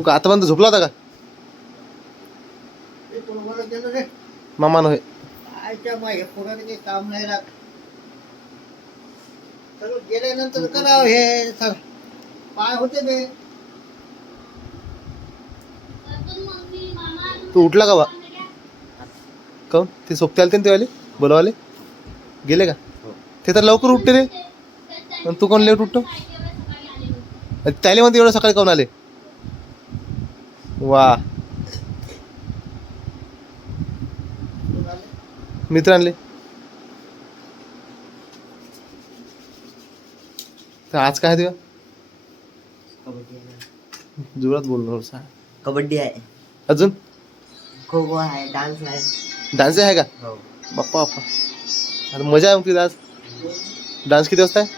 तू का आतापर्यंत झोपला होता का? मामा नव्हे. काम नाही राहत. गेल्यानंतर करावं हे सर. पाय होते बे. तू उठला का बा? काऊन ते सोबते आले ते वाले बोलवाले गेले का? ते तर लवकर उठते रे. पण तू कोण लेट उठतो? त्याले म्हणते एवढं सकाळी काऊन आले? वा, मित्र आणले. तर आज काय तुझ्या जोरात बोललो. कबड्डी आहे, अजून खो खो आहे, डान्स आहे. डान्स आहे का? हो. बाप्पा बाप्पा, आता मजा आहे मग तुझी आज. डान्स किती वाजता आहे?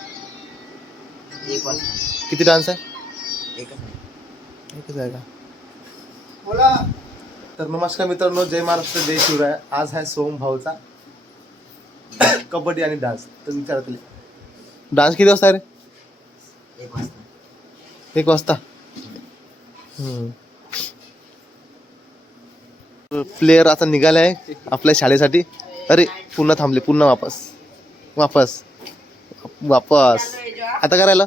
1 वाजता. किती डान्स आहे? एकच आहे. एकच आहे का? बोला. तर नमस्कार मित्रांनो, जय महाराष्ट्र, जय शिवराय. आज आहे सोम भाऊचा कबड्डी आणि डान्स. तर विचारा तुला डान्स किती वाजता आहे रे? 1 वाजता. 1 वाजता. प्लेयर आता निघाले आहे आपल्या शाळेसाठी. अरे पुन्हा थांबले, पुन्हा वापस वापस वापस. आता काय राहिलं?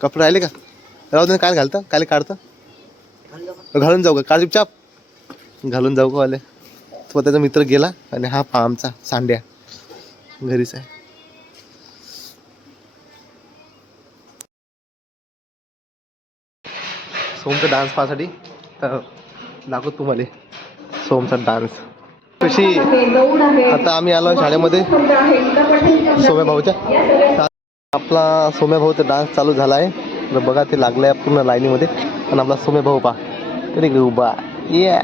कपडे राहिले का? राहू दे. काय घालतं? काय काढतं? घालून जाऊ का? काढ चुपचाप. घालून जाऊ का वाले? तो त्याचा मित्र गेला आणि हा पहा आमचा सांड्या घरीच आहे. सोमचा डान्स पाहण्यासाठी तर दाखवतो तुम्हाला सोमचा डान्स कशी. आता आम्ही आलो शाळेमध्ये सोम्या भाऊच्या. आपला सोम्या भाऊचा डान्स चालू झाला आहे. तर बघा ते लागलं आहे पूर्ण लाईनीमध्ये. पण आपला सोम्या भाऊ पा तरी उभा ये.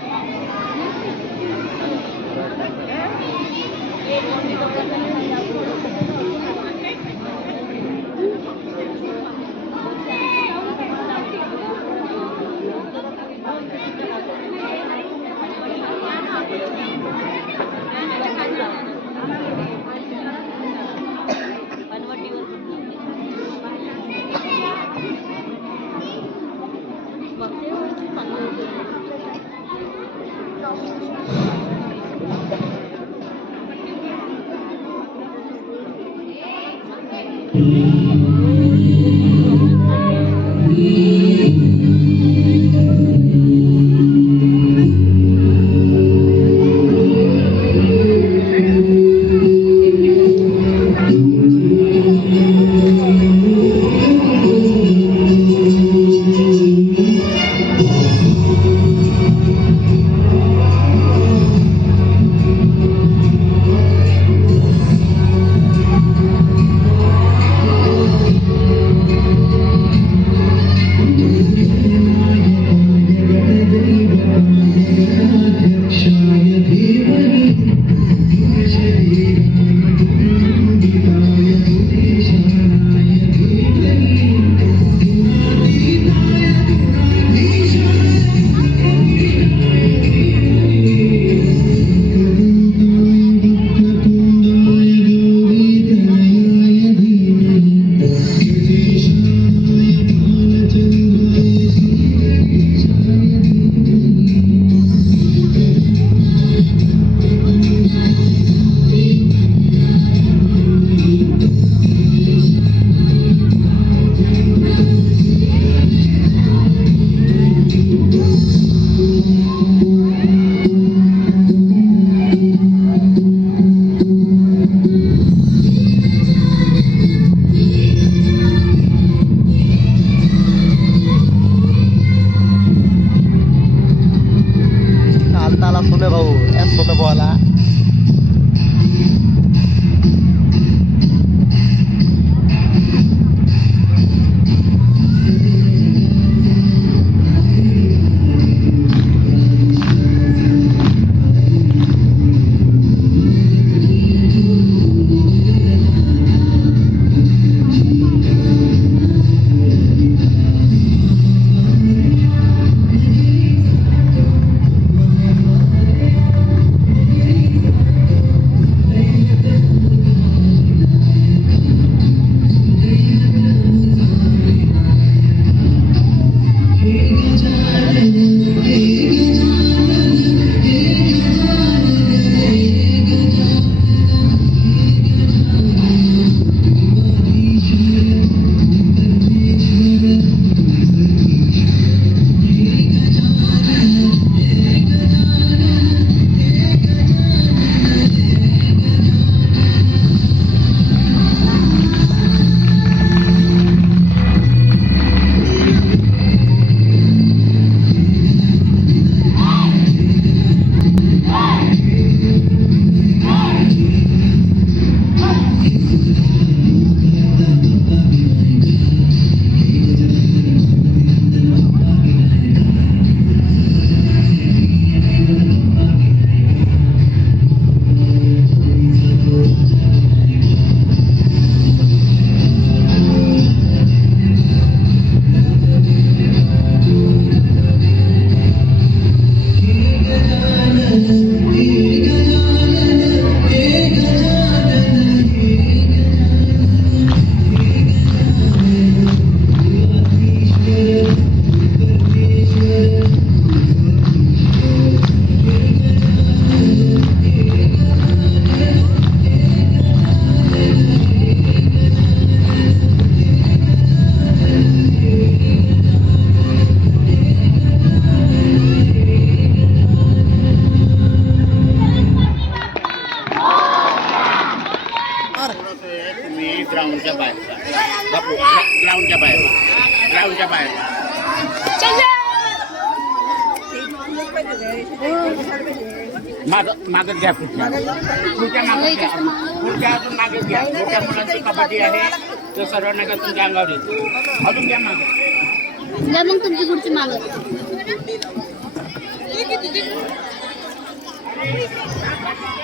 सोम्या भाऊ सोम्या भावाला मागत घ्या खुर्च्या मागत घ्या खुर्च्या अजून मागत घ्या मोठ्या मुलांची कबड्डी आहे तो सर्व नका तुमच्या अंगावर येतो अजून घ्या मागत द्या मग तुमची खुर्ची मागत.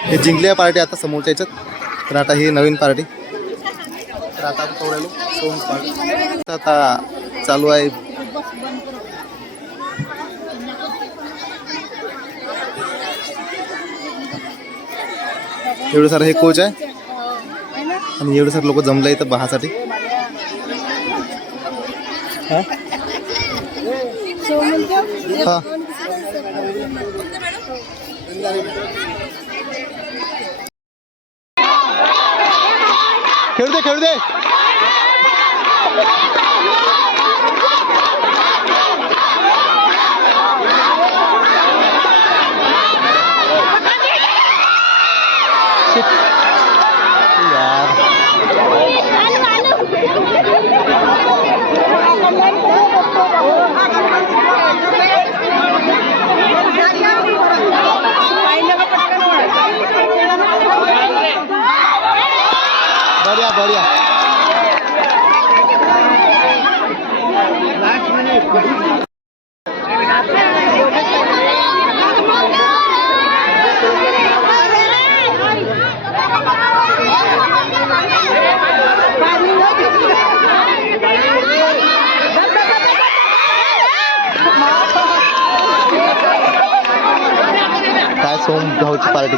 हे जिंकल्या पार्टी आता समोरच्या याच्यात. तर आता ही नवीन पार्टी. तर आता आपण थोड्या सोम पार्टी आता चालू आहे. एवढं सारं हे कोच आहे आणि एवढं सारं लोक जमलं इथं बहासाठी. हा हा खेळू दे खेळू दे. यार बढ़िया बढ़िया. काय सोम भाऊची पार्टी.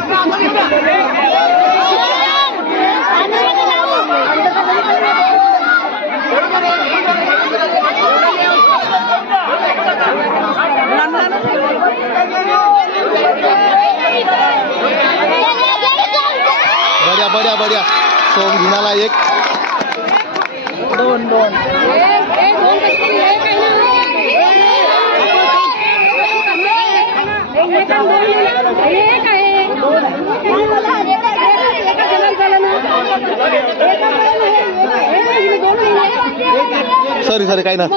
बढ़िया बढ़िया बढ़िया. सोम घेऊन एक. दोन दोन. सॉरी सॉरी काही ना.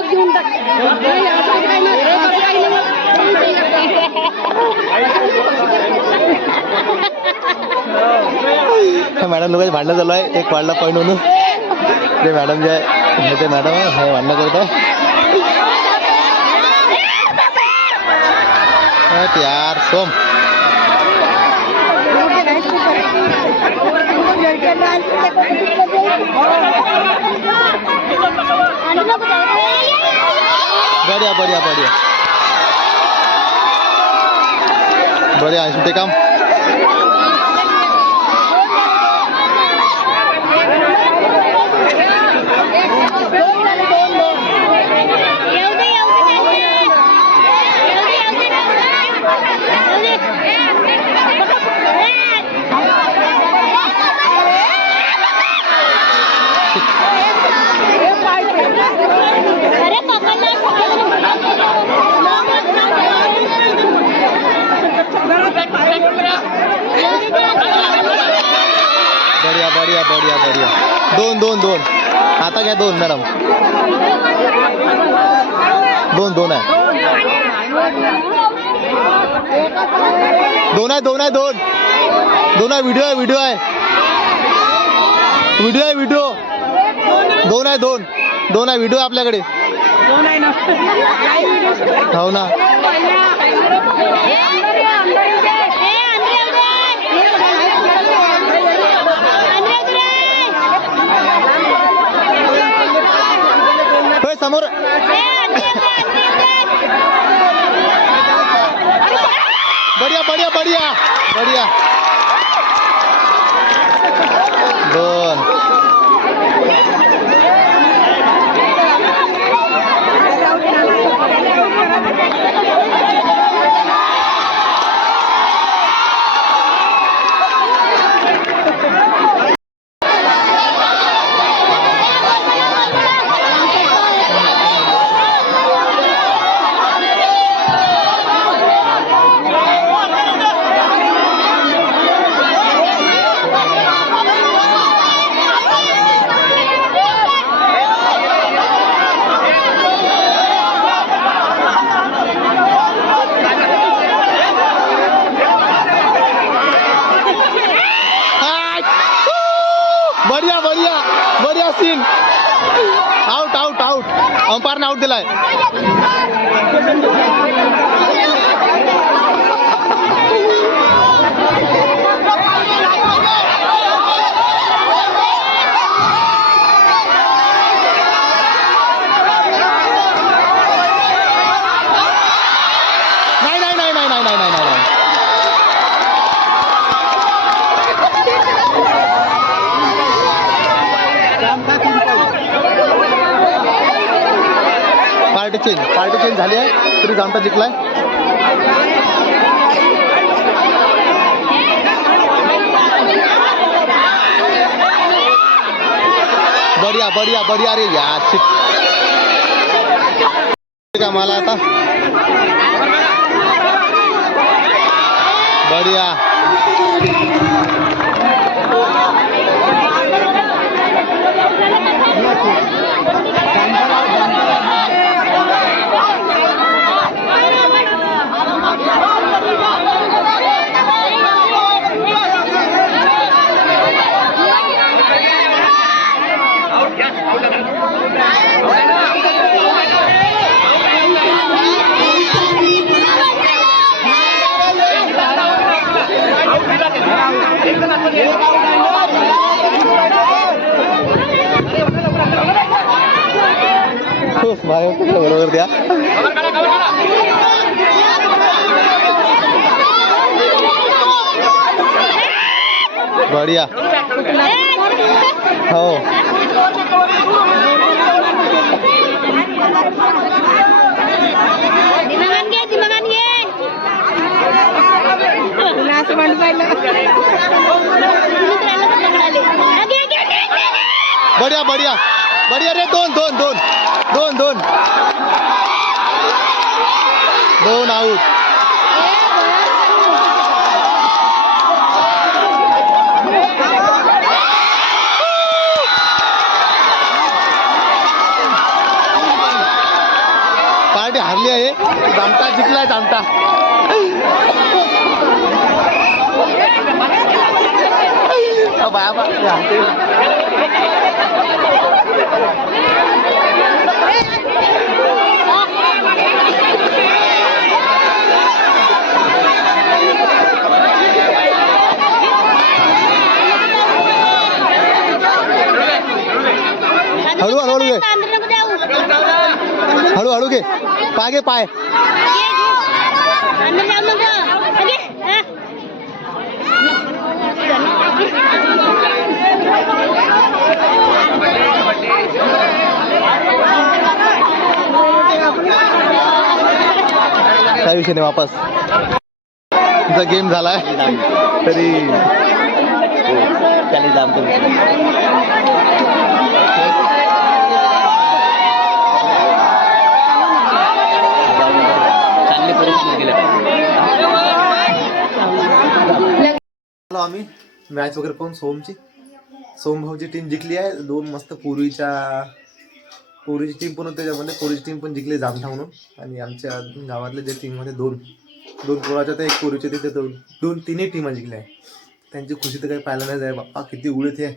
मॅडम लोकांची भांडणं चालू आहे. एक वाढला पॉईंट म्हणून ते मॅडम जे आहे ते मॅडम हे भांडणं करत आहे. यार सोम बढ़िया बढ़िया बढ़िया बढ़िया. ते काम बढ़िया बढ़िया बढ़िया बढ़िया. दोन दोन दोन. आता घ्या दोन मॅडम. दोन दोन आहे. दोन आहे दोन आहे दोन. दोन आहे. व्हिडिओ आहे व्हिडिओ आहे व्हिडिओ आहे व्हिडिओ. दोन आहे दोन. दोन आहे व्हिडिओ आपल्याकडे. हो ना. समोर बढ़िया बढ़िया बढ़िया बढ़िया. दोन. दिलाय. पार्टी चेंज झाली आहे तरी जामटा जिंकलाय. बढिया बढिया बढिया रे यार. का मला आता बढिया. बरोबर द्या. बढिया. हो बढिया बढिया बढिया रे. दोन दोन दोन दोन दोन दोन आऊट. पार्टी हारली आहे. जामटा जिंकलाय. जामटा बाबा हळू हळू घे. हळू हळू घे. पाय घे पाय. काही विषय नाही. वापस तुमचा गेम झालाय तरी त्याने जामतो. चांगली परिस्थिती गेल्या. आम्ही मॅच वगैरे पाहून सोमभाऊची टीम जिंकली आहे. दोन मस्त पूर्वीची टीम पण होती त्याच्यामध्ये. पूर्वीची टीम पण जिंकली जामठा म्हणून. आणि आमच्या गावातल्या ज्या टीममध्ये दोन पोराच्या तर एक पूर्वीच्या तिथे तिन्ही टीमा जिंकल्या आहे. त्यांची खुशी तर काही पाहायला नाही जाय. बाप्पा किती उडत आहे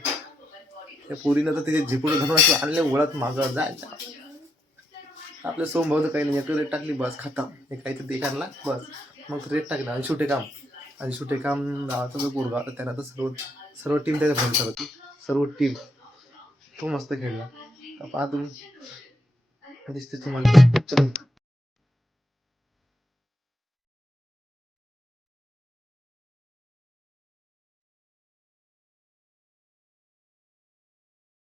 त्या पोरीनं. तर तिथे झिपून धरून असं आणले ओळत मागं जायचं. आपल्या सोमभाऊ तर काही नाही. एक रेट टाकली बस खतम. हे काहीतरी एक आणला बस. मग रेट टाकला. आणि शेवटे काम गावाचा जो पोरगा होता त्याला तर सर्व टीम त्याच्या भरतात होती. सर्व टीम तो मस्त खेळला. पाहा तुम्ही दिसते तुम्हाला. चलो.